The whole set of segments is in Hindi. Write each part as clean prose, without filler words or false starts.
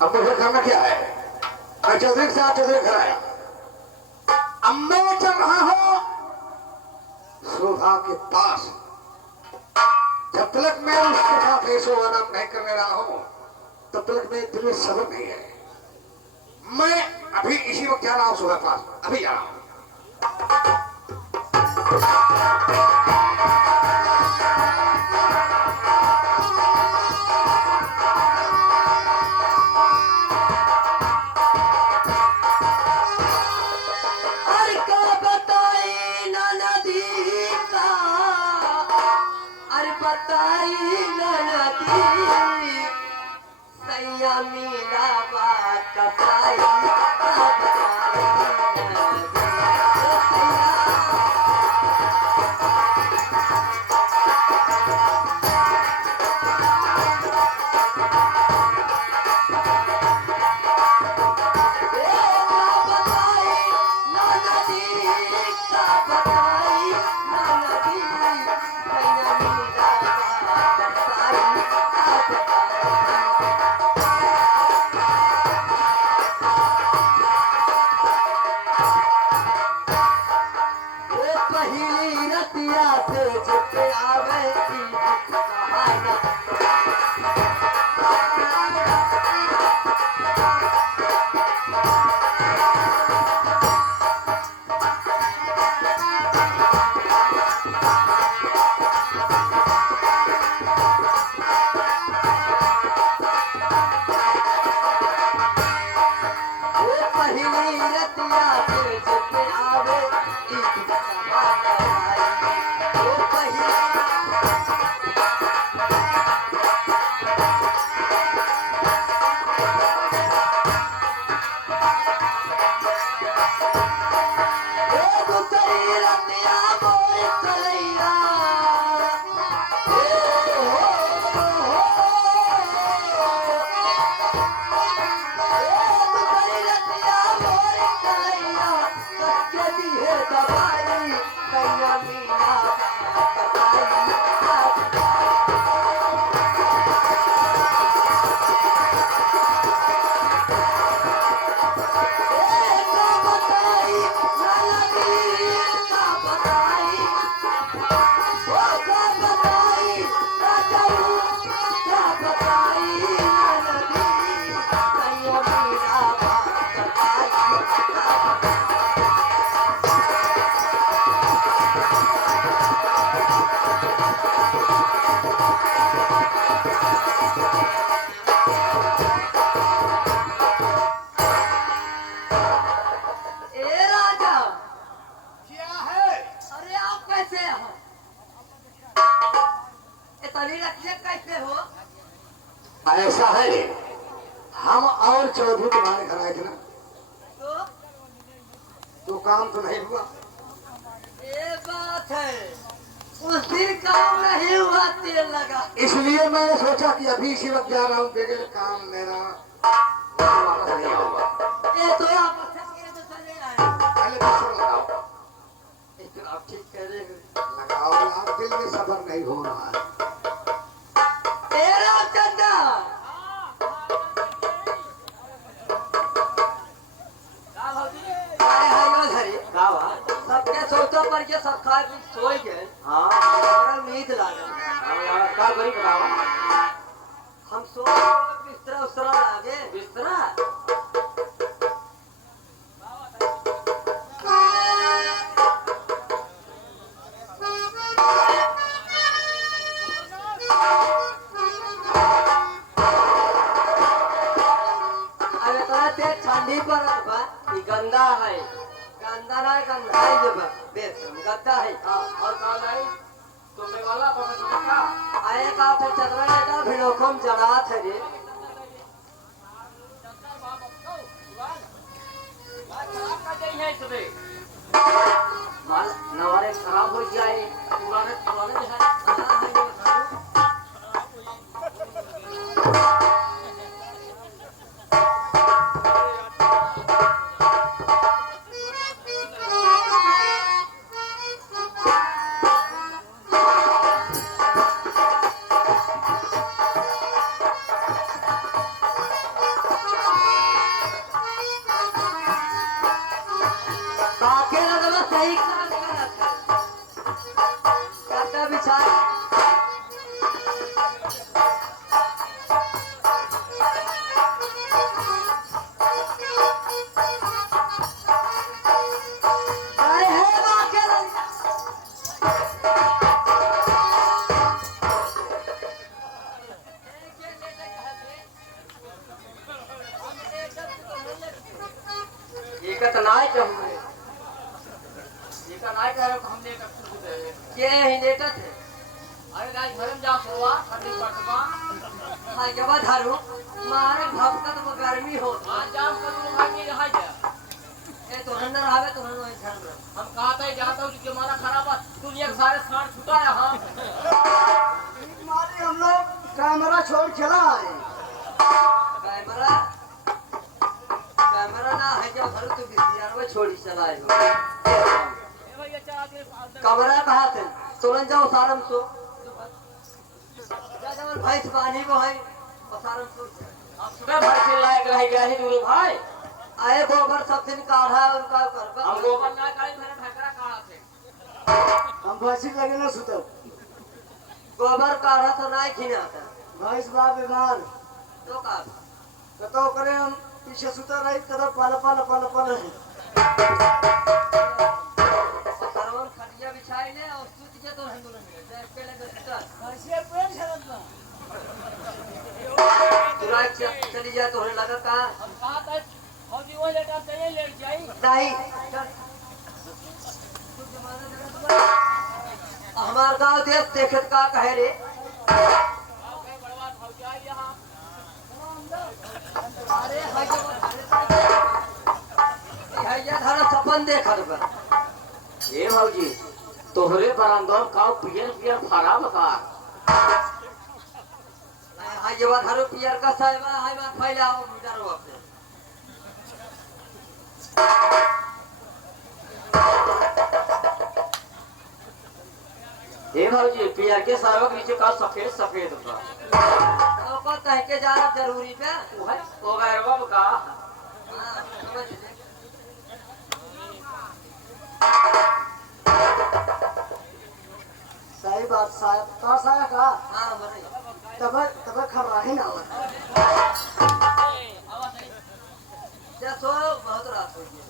अब मुझे करना क्या है? मैं चौधरी के साथ चौधरी घर आया। अब मैं चल रहा हूं शोभा के पास। जब तक मैं उसके साथ ऐसे आराम नहीं करने रहा हूं तब तक मेरे दिल में सब्र नहीं है। मैं अभी इसी वक्त जा रहा हूं शोभा के पास, अभी जा रहा हूं। मीना बात कसाई ऐसा है हम और चौधरी तुम्हारे घर आए थे ना, तो काम तो नहीं हुआ। ये बात है, उस दिन काम नहीं हुआ, तेल लगा। इसलिए मैंने सोचा कि अभी इसी वक्त जा रहा हूँ, बगैर काम मेरा वापस नहीं आऊंगा। ये तो आप चले आए, पहले पैसा लगाओ। इतना आप ठीक कह रहे हैं, लगाओ यार, दिल में सब्र नहीं हो रहा है। सोचा पर के सब खाए पी सोए गए। हाँ हमारा नींद लागल। का करी बताओ। हम सो बिस्तरा उस्तरा लागे बिस्तरा। अरे तो ठंडी पर गंदा है, गंदा नहीं गंदा है ये गद्दा है। और कहाँ नहीं तुमने वाला तो क्या आए का फिर चतरा लेटा भिड़ोखम जड़ा थे रे। माल नवारे खराब हो जाए, पुराने पुराने है। टिकट ना चाहिए टीका नहीं कह रहे हमने के ही लेटर थे अरे गाइस धर्म जा सोवा ठंडी पड़वा हां के बाद धारू मारे भक्तत में गर्मी हो आज जाम कर भाई नहीं रहा जा ए तो अंदर आवे तो हम ध्यान रख हम कहते हैं जाता हूँ कि हमारा खराब है दुनिया के सारे साठ छुटा है हाँ मारी हम लोग कैमरा छोड़ चला आए। कैमरा कैमरा ना है जो धरू तो बिस्यार में छोड़ी चलाए हो भैया चला के कमरा कहाँ थे तुरंत जाओ सारम सो जा जवन भाई पानी वो है और सारम सो हम सुबह भर से लायक रह गया है दूर भाई आए गोबर सब दिन काढ़ा उनका करबा हम गोबर ना काढ़े मेरे ढकरा काढ़ा थे हम फांसी लगे ना सुतल गोबर काढ़ा तो नहीं खिनाता भैंस बा बीमार तो का कतो करे हम पीछे सुतल रही कदम पल पल पल पल सरवन खटिया बिछाई ले और सूत के तो हिंदू में देख के ले सुता भैंसिया पेट झरत ना तुरंत चली जाए तो होने लगा का हम कहा था फौजी वो लेटर चाहिए लेट जाई नहीं हमार गांव देख देखत का कहे रे बड़वा फौजी आई यहाँ अरे हैया धारा सपन देखत बा ए भौजी तोहरे बरामदम का पियर पियर फरा बता हैया धारो पियर का साइबा हाय बा फैलाओ डरो अपने ए भौजी पियर के सारा नीचे का सफेद सफेद बा तो को कह के जाना जरूरी पे वो है ओ गैरवा का हां समझ ले सही बात साहब का साया का हां मरे तब खबरा ही ना हो जा सो बहुत रात हो गई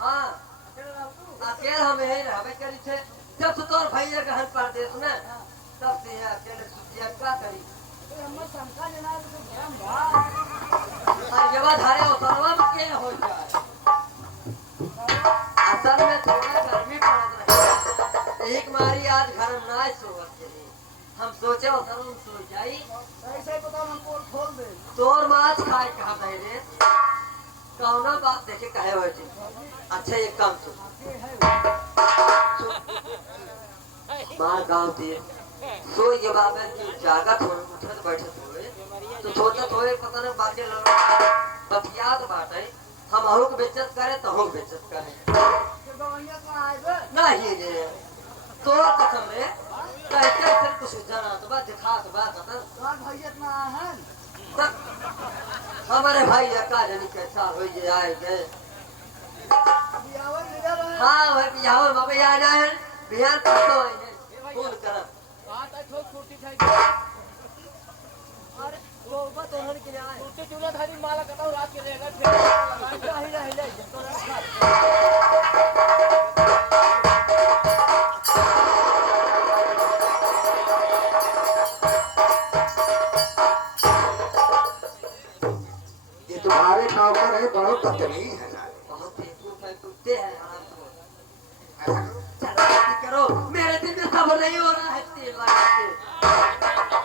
हां अकेले हमें है रहबे करी थे जब तो तोर भैया के हन परदेश में तब से अकेले सुतिया का करी हमर शंका लेना तो भ्रम बा और जब धारे उतरवा में के हो जाए असल में थोड़ा गर्मी पड़त रही एक मारी आज घर में ना सोवत चली हम सोचे उतर में सो जाई सही सही बता हम पोल खोल दे तोर माछ खाए कहा रे कौना बात देखे कहे हो जी अच्छा एक काम सुन मार गाँव दिए सो ये बाबे की जागत हो उठत बैठत हुए तो सोचत होए पता नहीं बाजे लड़ बतियात बाटे हम अहू के बेइज्जत करे तो हम बेइज्जत करे के गवैया का आएबे नहीं रे तोर कसम रे कहते फिर कुछ जाना तो बात दिखात बात अपन तोर भैया ना आहन हमारे भाई का जानी कैसा हो जे आए गए बियावर निकल रहे हाँ भाई बिहार बाबा यहाँ आए हैं बिहार परसों आए हैं फोन करब बात है छोट छोटी छै अरे वो बात उन्होंने के लिए आए छोटी चूल्हा धारी माला कटाऊ रात के रहेगा फिर रही तो रखा ये तुम्हारे नौकर है बड़ो बदतमीज है ना बहुत बेवकूफ है कुत्ते हैं आप चलो जल्दी करो मेरे दिल में सब्र नहीं हो रहा है तेल लगा के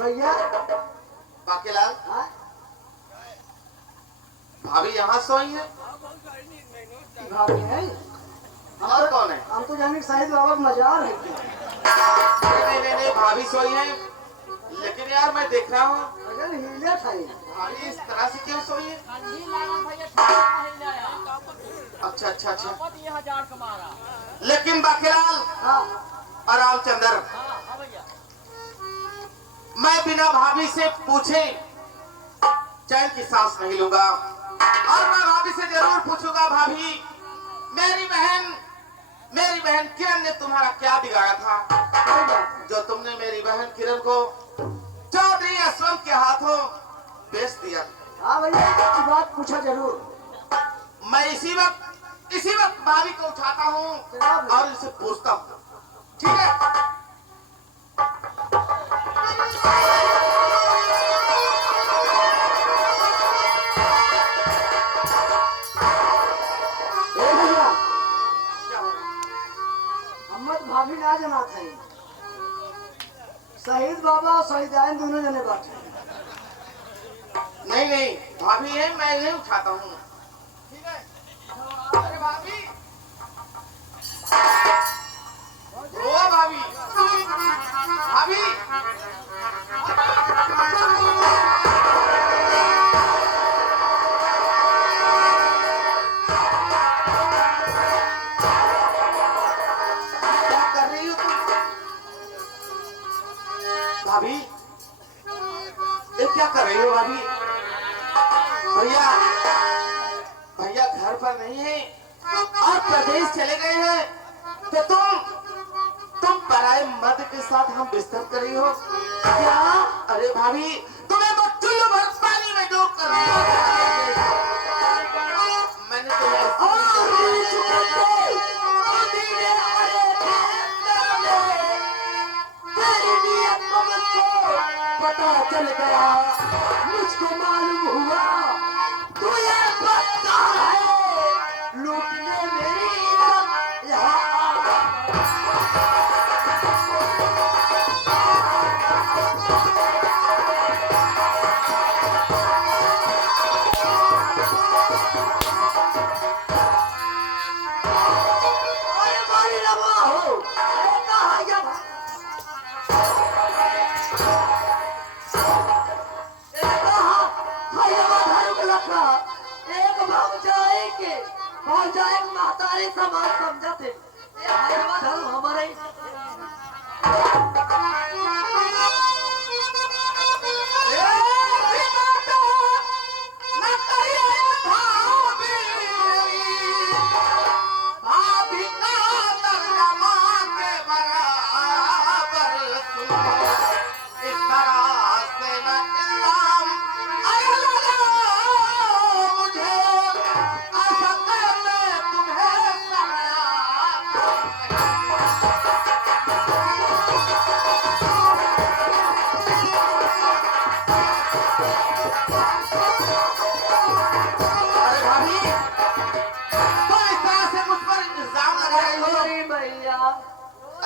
भैया बाकीलाल हाँ भाभी यहाँ सोई है भाभी है और कौन है हम तो जाने साहिब बाबा का मजार है नहीं नहीं नहीं भाभी सोई है लेकिन यार मैं देख रहा हूँ अगर हिले खाई भाभी इस तरह से क्यों सोई है? अच्छा अच्छा अच्छा। लेकिन बाकीलाल हाँ और रामचंद्र, मैं बिना भाभी से पूछे चैन की सांस नहीं लूंगा। और मैं भाभी से जरूर पूछूंगा, भाभी मेरी बहन किरण ने तुम्हारा क्या बिगाड़ा था कोई बात नहीं। जो तुमने मेरी बहन किरण को चौधरी असलम के हाथों बेच दिया? हाँ भैया ये बात पूछो जरूर। मैं इसी वक्त भाभी को उठाता हूँ जनाब। और इसे पूछता हूँ, ठीक है? ए भैया क्या हो? अम्मद भाभी ना जना थे। शहीद बाबा और शहीदाइन दोनों जने बैठे। नहीं नहीं, भाभी है, मैं नहीं उठाता हूँ, ठीक है? अरे भाभी, ओ भाभी, भाभी, क्या कर रही हो तुम? भाभी, ये क्या कर रही हो भाभी? भैया भैया घर पर नहीं है और प्रदेश चले गए हैं, तो तुम पराए मर्द के साथ हम बिस्तर कर रही हो क्या? अरे भाभी, तुम्हें तो चुल्लू भर पानी में डूब कर मैंने पता चल गया मुझको मालूम हुआ तू ये बच्चा है लूटने मेरी इज्जत यहाँ। अरे मारी लगा हो अरे कहाँ गया महतारी समाज समझते हमारे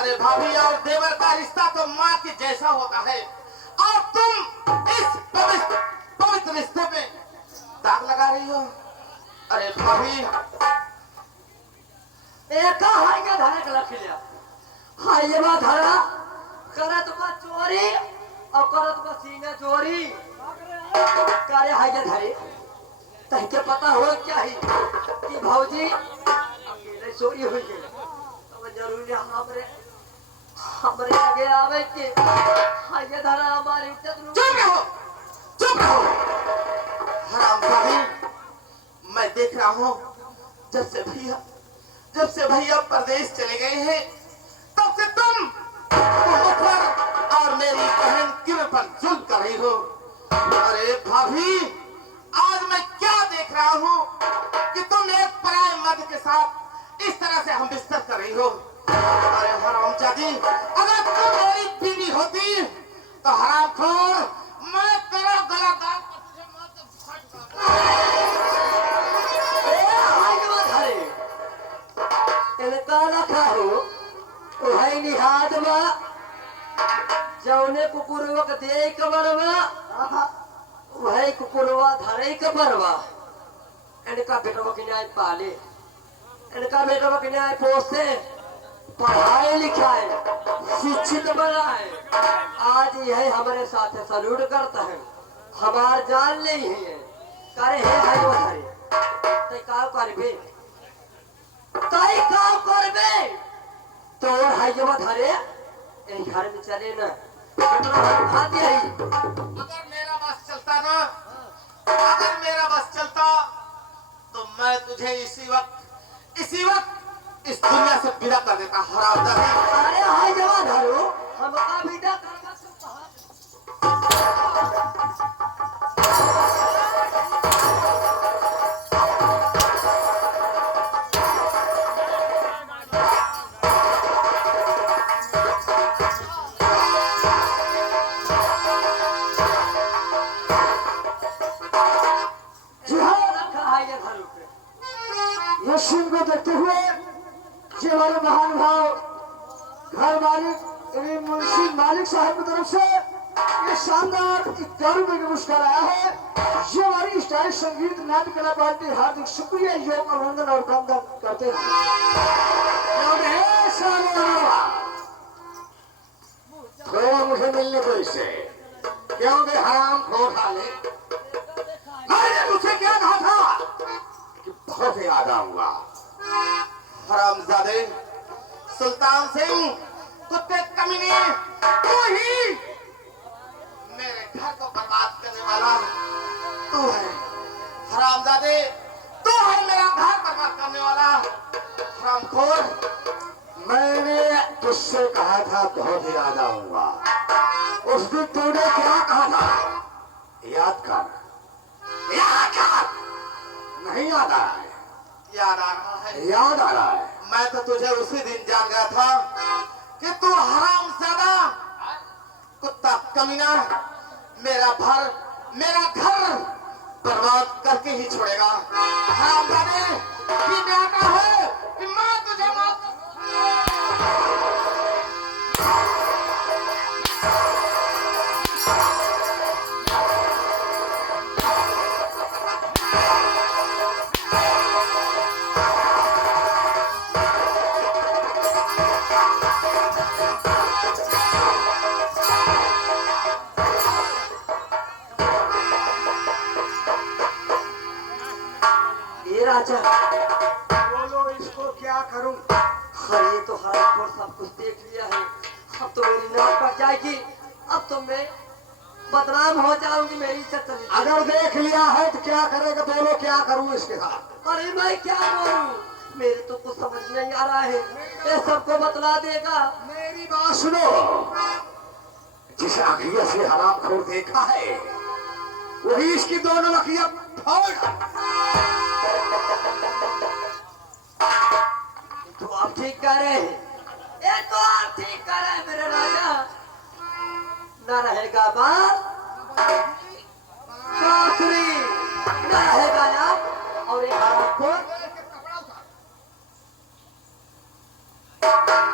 अरे भाभी, और देवर का रिश्ता तो माँ के जैसा होता है, और तुम इस पवित्र रिश्ते पे दाग लगा रही हो। अरे भाभी, धरक लख लिया हाँ ये बात हरा करत बा चोरी और करत बा सीने चोरी करे हाय के धरे तहके पता हो क्या ही कि भौजी अकेले चोरी हुई गई अब जरूरी हमरे आगे आवे के हाय के धरा हमारी इज्जत चुप रहो हरामजादी। मैं देख रहा हूँ जब से भैया प्रदेश चले गए हैं, तब से तुम पर और मेरी बहन किरण पर जुल्म कर रही हो। अरे भाभी, आज मैं क्या देख रहा हूँ कि तुम एक पराये मर्द के साथ इस तरह से हम बिस्तर कर रही हो। अरे हरामजादी, अगर तुम मेरी बीवी होती तो हरामखोर मैं तेरा गला दाब जौने कुकुरवा के दे कबरवा वही कुकुरवा धरे कबरवा इनका बेटवा के न्याय पाले इनका बेटवा के न्याय पोसे पढ़ाए लिखाए शिक्षित बनाए, आज यह हमारे साथ सल्यूट करता है, हमार जान नहीं है करे है भाई वो धरे तय का करबे तोर है जो धरे ए घर में चले ना खाते है। अगर मेरा बस चलता ना, अगर मेरा बस चलता तो मैं तुझे इसी वक्त इस दुनिया से विदा कर देता हरामजादी। अरे हाय जवा धरो हम का विदा करना यशीन को देखते हुए ये हमारे महान भाव घर मालिक मुंशी मालिक साहब की तरफ से ये शानदार 51 रुपए का पुरस्कार आया है। ये हमारी स्टाइल संगीत नाट्य कला पार्टी हार्दिक शुक्रिया योग अभिनंदन और वंदन करते हैं। थोड़ा मुझे मिलने को इससे क्योंकि हराम खोर खाले मैंने तुझसे क्या कहा था कि बहुत याद आऊंगा। हरामजादे सुल्तान सिंह कुत्ते कमीने, तू ही मेरे घर को बर्बाद करने वाला तू है। हरामजादे तू है मेरा घर बर्बाद करने वाला हरामखोर। मैंने तुझसे कहा था बहुत याद आऊंगा। उस दिन तूने क्या कहा था याद कर, याद कर। नहीं याद आ रहा है? याद आ रहा है, याद आ रहा है। मैं तो तुझे उसी दिन जान गया था कि तू हरामजादा कुत्ता कमीना मेरा घर बर्बाद करके ही छोड़ेगा। हरामजादे ये बेटा है कि मैं तुझे माफ राजा बोलो इसको क्या करूं? अरे तो हरामखोर सब कुछ देख लिया है, अब तो मेरी नाक कट जाएगी, अब तो मैं बदनाम हो जाऊंगी, मेरी इज्जत चली जाएगी। अगर देख लिया है तो क्या करेगा? बोलो क्या करूं इसके साथ? अरे मैं क्या बोलूं, मेरे तो कुछ समझ नहीं आ रहा है, ये सबको बतला देगा। मेरी बात सुनो, जिस आखिया से हरामखोर देखा है वही इसकी दोनों आखियां फोड़। तो आप ठीक कह रहे हैं, ये तो आप ठीक कह रहे हैं मेरे राजा। न रहेगा बाप बासुरी, न रहेगा नाम, और एक हरामखोर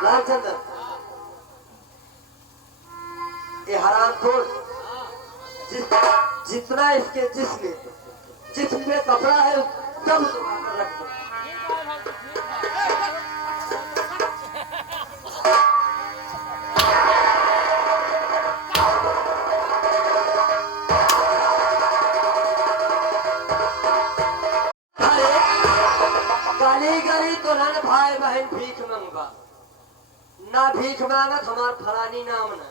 रामचंद्र, ये हरामखोर जितना इसके जिस्म में कपड़ा है सब उतार कर रख दो। गली तो ना भाई बहन भीख मंगवा ना भीख मांगत हमार फलानी नाम ना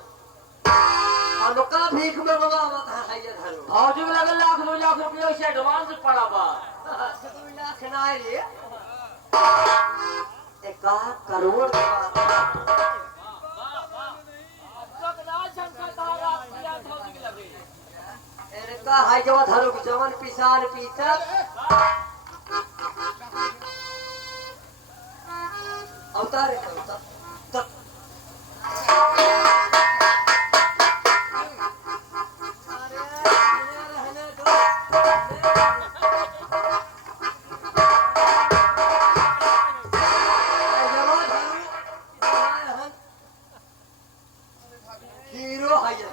हमका भीख मंगवा मत है ये धरो फौजी में लगल लाख 2 लाख रुपया से एडवांस पड़ा बा। 2 लाख ना रे 1 करोड़ के बात। इनका है जो धरो की जवन पिसान पीता अवतार तक हीरो है ये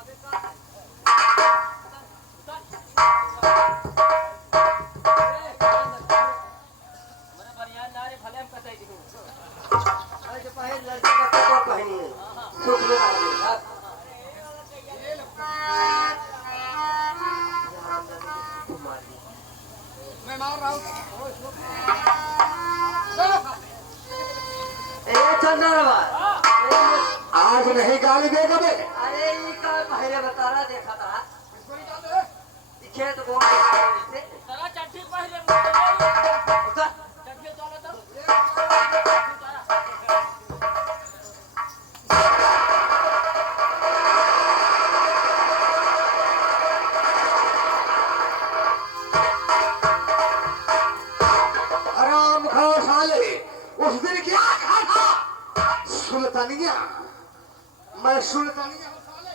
अभी का मैं मार रहा हूँ। चंद्रमा आज नहीं गाली देगा बे। अरे ये का पहले बता रहा देखा था इसको निकाल दे। खेत बोल से सारा चट्टी पहले उतर चट्टी चलो तो आराम खाओ साले। उस दिन क्या खाना? सुल्तानिया। मैं सुल्तानिया हूँ साले।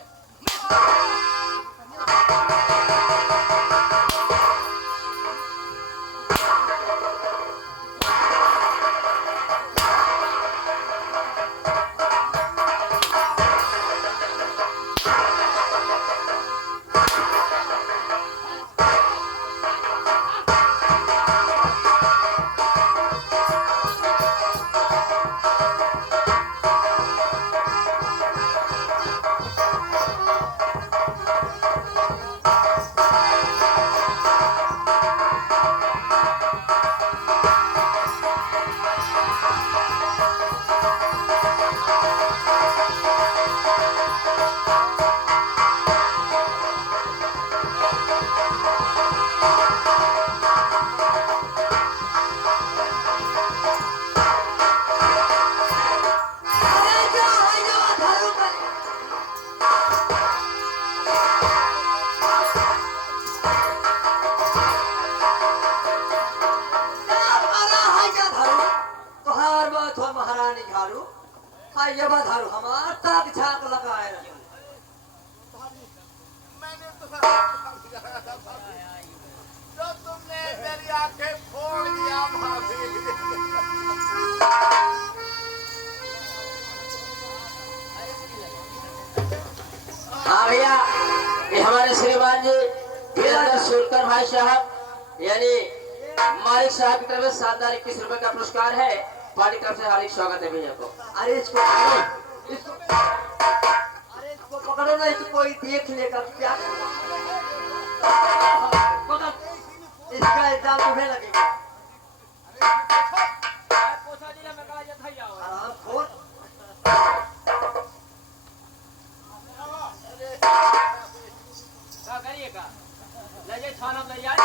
महारानी घालू हाँ ये बात हारू हमार ताक झाक लगाए मैंने तो जो तुमने मेरी आंखें फोड़ दिया भाभी। हाँ भैया, ये हमारे श्रीमान जी वीरेंद्र सुरकर भाई साहब यानी मालिक साहब की तरफ से शानदार 21 रुपए का पुरस्कार है। पार्टी तरफ से हार्दिक स्वागत है भैया को। अरे इसको पकड़ो ना इसको कोई देख लेगा क्या इसका इल्जाम तुम्हें लगेगा। आराम खोल क्या करिएगा? ले जाइए थाना ले जाइए।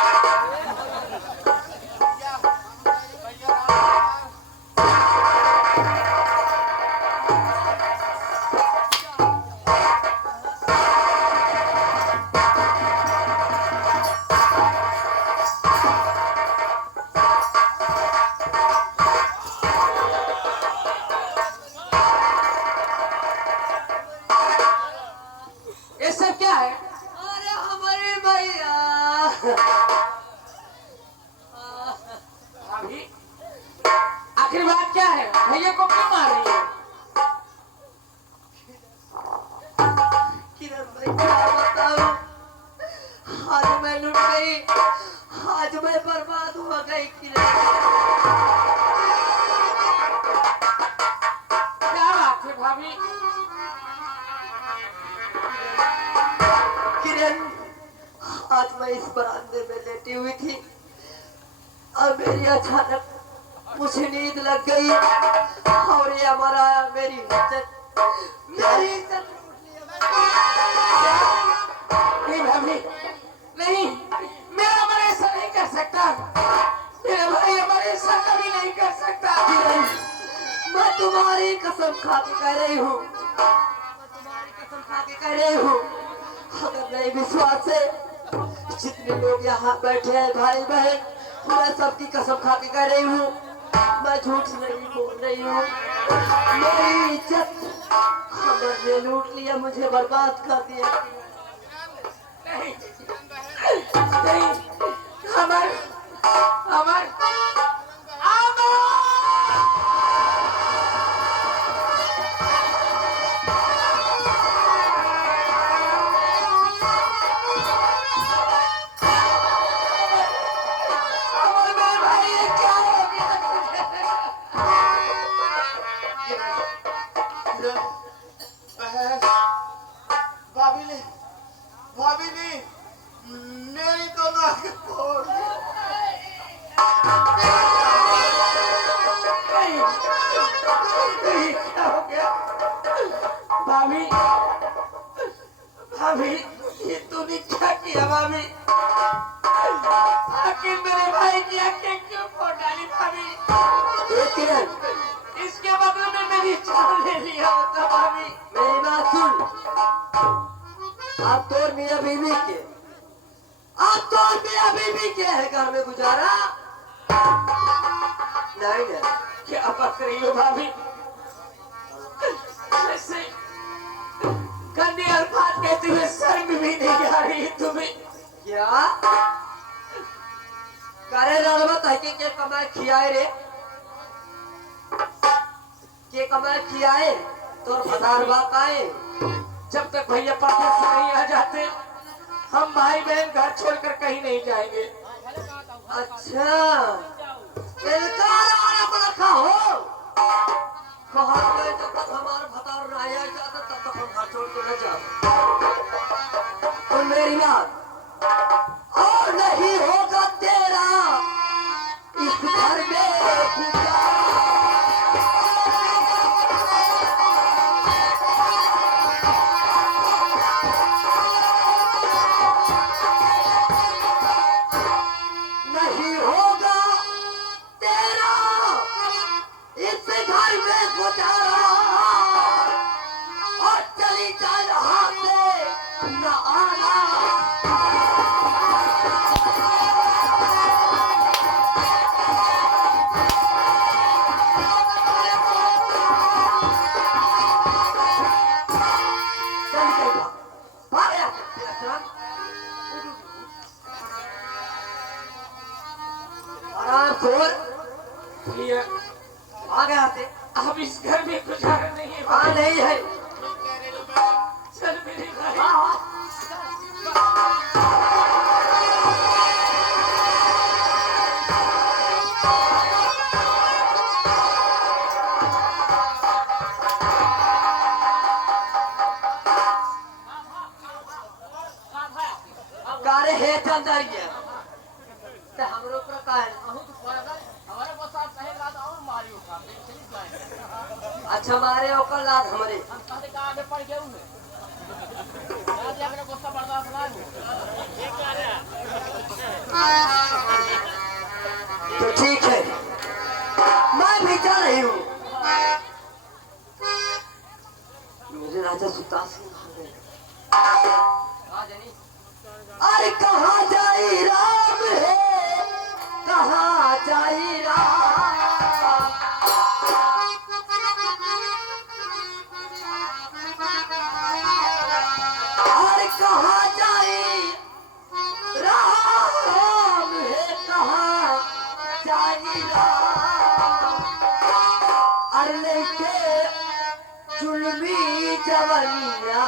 ये सब क्या है? अरे हमारे भैया अभी आखिर बात क्या है? भैया को क्यों मार रही है? किरण भाई क्या बताऊं आज मैं लुट गई आज मैं बर्बाद हुआ गई किरण क्या बात है भाभी? किरण आज मैं इस बरामदे में लेटी हुई थी और मेरी अचानक मुझे नींद लग गई और ये हमारा मेरी इज्जत नहीं भाभी, नहीं, मेरा मन ऐसा नहीं कर सकता। मेरा भाई हमारे ऐसा कभी नहीं कर सकता। किरण मैं तुम्हारी कसम खा के कह रही हूँ तुम्हारी कसम खा के कह रही हूँ अगर नहीं विश्वास है जितने लोग यहाँ बैठे हैं भाई बहन मैं सबकी कसम खा के कह रही हूँ मैं झूठ नहीं बोल रही हूँ मेरी इज्जत अमर ने लूट लिया मुझे बर्बाद कर दिया नहीं, नहीं, अमर, अमर, अमर! अमर मेरे भाई, ये क्या हो गया तुझे? भाभी ने मेरी तो नाक भाभी ये तूने क्या किया भाभी? आखिर मेरे भाई की आंखें क्यों फोड़ डाली भाभी? ए किरण, इसके बदले में मेरी जान ले लिया होता भाभी। मेरी बात सुन। आप तो मियाँ बीवी के, आप तो मियाँ बीवी के है घर में गुजारा नहीं ना? क्या बात रही हो भाभी? जैसे गंदे अल्फाज कहते हुए शर्म भी नहीं आ रही तुम्हें। क्या करे रड़बत है के कमाए खियाए रे? के कमाए खियाए तोर भदार बाप आए? जब तक भैया परदेश से नहीं आ जाते हम भाई बहन घर छोड़कर कहीं नहीं जाएंगे। अच्छा वाला को रखा हो कहा जब तक हमारा भतार नहीं आ जाता तब तक हम घर छोड़ के न जाओ। तो मेरी बात और नहीं होगा तेरा इस घर में गुजारा। नहीं होगा तेरा इस घर में गुजारा और चली जा यहाँ से न आना। भैया आ गया थे। अब इस घर में गुजारा नहीं है। हाँ नहीं है। चल मेरे भाई। गारे है चंदर ये ते हमरो पर का है। हमारे पास आप कहे रात और मारी उठा अच्छा मारे ओकर लाद हमरे हम कहते का आगे पड़ गए उन्हें आज अपने गुस्सा बर्दाश्त ना हो ये क्या है। तो ठीक है मैं भी जा रही हूँ। मेरे राजा सुल्तान सिंह आ गए। अरे कहाँ जाई राम है कहाँ जाई राम। अरे कहाँ जाई राम है कहाँ जाई राम। अरे लेके जुल्मी जवनिया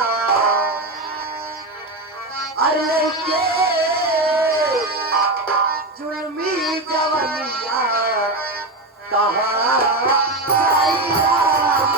अरे के जुल्मी जवनिया कहाँ जाई राम।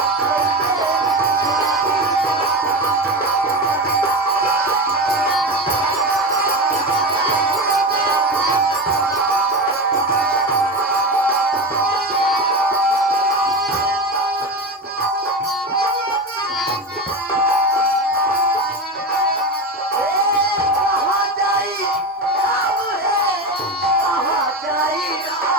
कहाँ जाई राम है कहाँ जाई राम।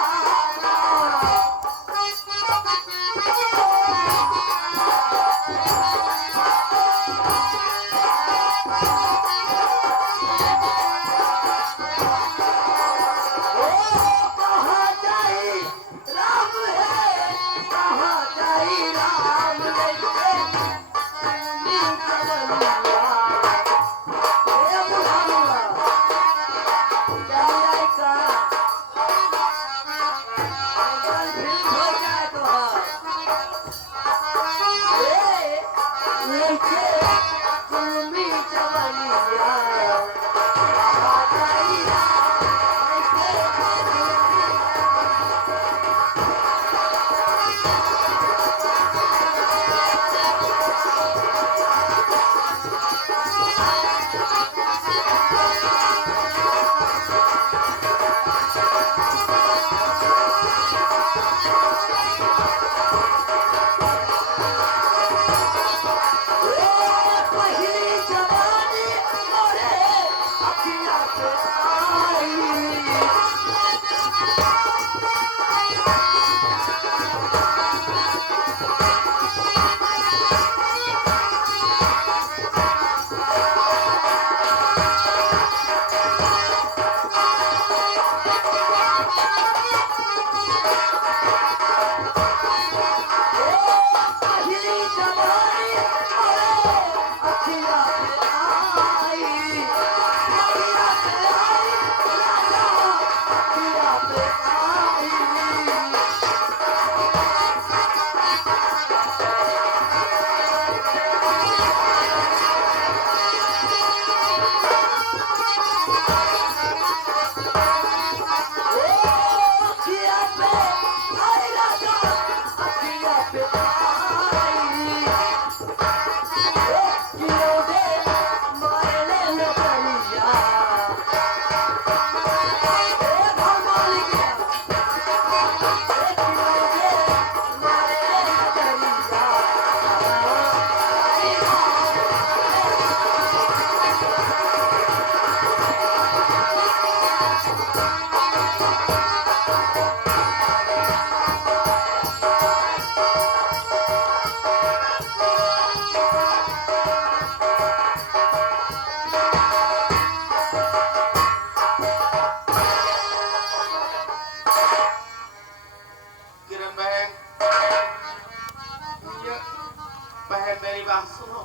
बहन मेरी बात सुनो,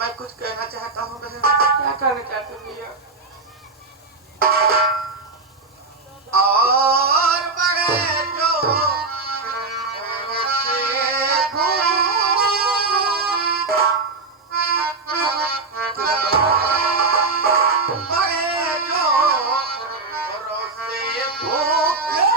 मैं कुछ कहना चाहता हूँ बहन। क्या कहना चाहते हो भैया? और बगैर जो बगैर जो रोसे भूखे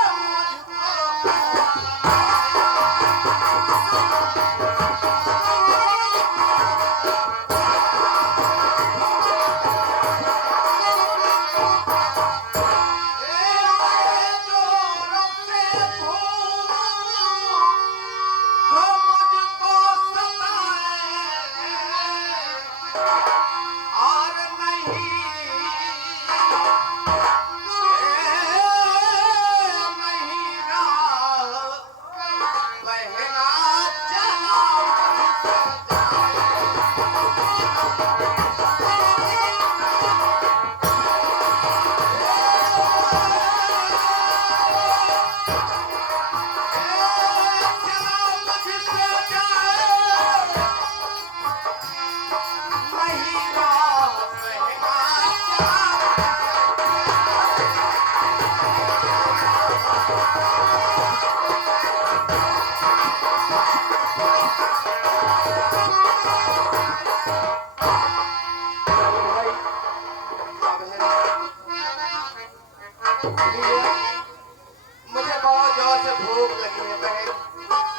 मुझे बहुत जोर से भूख लगी है बहन।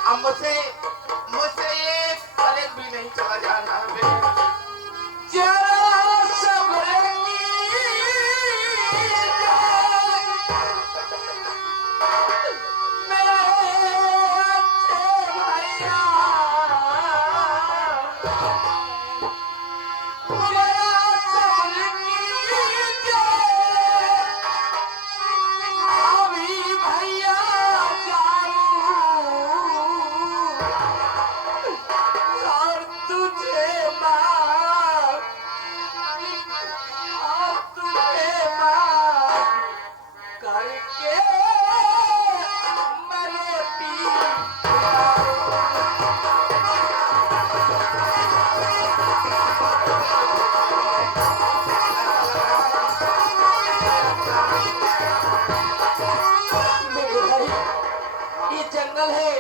अब मुझसे मुझसे ये पलक भी नहीं चला जा रहा है बहन। जरा सब्र जंगल है,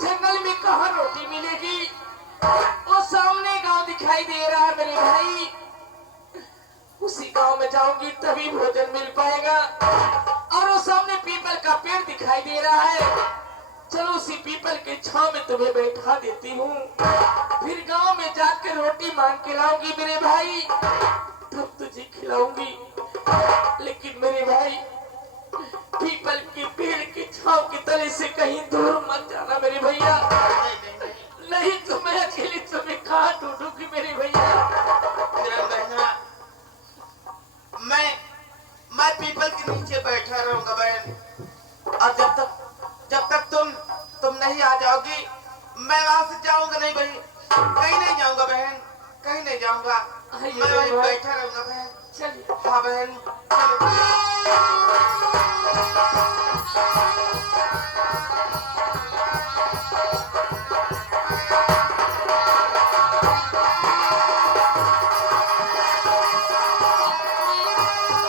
जंगल में कहाँ रोटी मिलेगी? वो सामने गांव दिखाई दे रहा है मेरे भाई, उसी गांव में जाऊंगी तभी भोजन मिल पाएगा। और वो सामने पीपल का पेड़ दिखाई दे रहा है, चलो उसी पीपल के छांव में तुम्हें बैठा देती हूँ, फिर गांव में जाकर रोटी मांग के लाऊंगी मेरे भाई, तब तुझे खिलाऊंगी। लेकिन मेरे भाई पीपल के पेड़ के छांव के तले से कहीं दूर मत जाना मेरे भैया, नहीं तो मैं अकेली तुम्हें कहाँ ढूंढूंगी मेरे भैया। मेरा बहना, मैं पीपल के नीचे बैठा रहूंगा बहन, और जब तक तुम नहीं आ जाओगी मैं वहां से जाऊंगा नहीं बहन, कहीं नहीं जाऊंगा बहन, कहीं नहीं जाऊंगा, मैं वहीं बैठा रहूंगा बहन। चलिए। हाँ बहन, चलो।